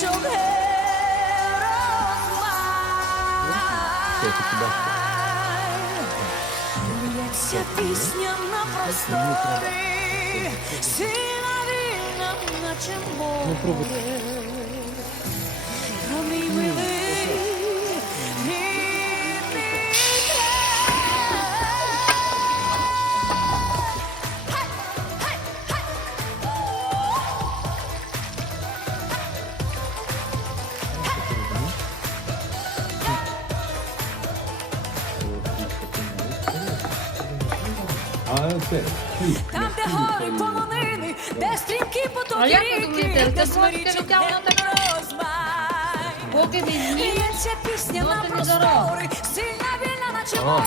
Як ця пісня на просторі, сіла вільна, наче море. А, хм. Там, де гори, полонини, де стрімкі потоки а ріки, де смарічок, там розмай. Поки він ні.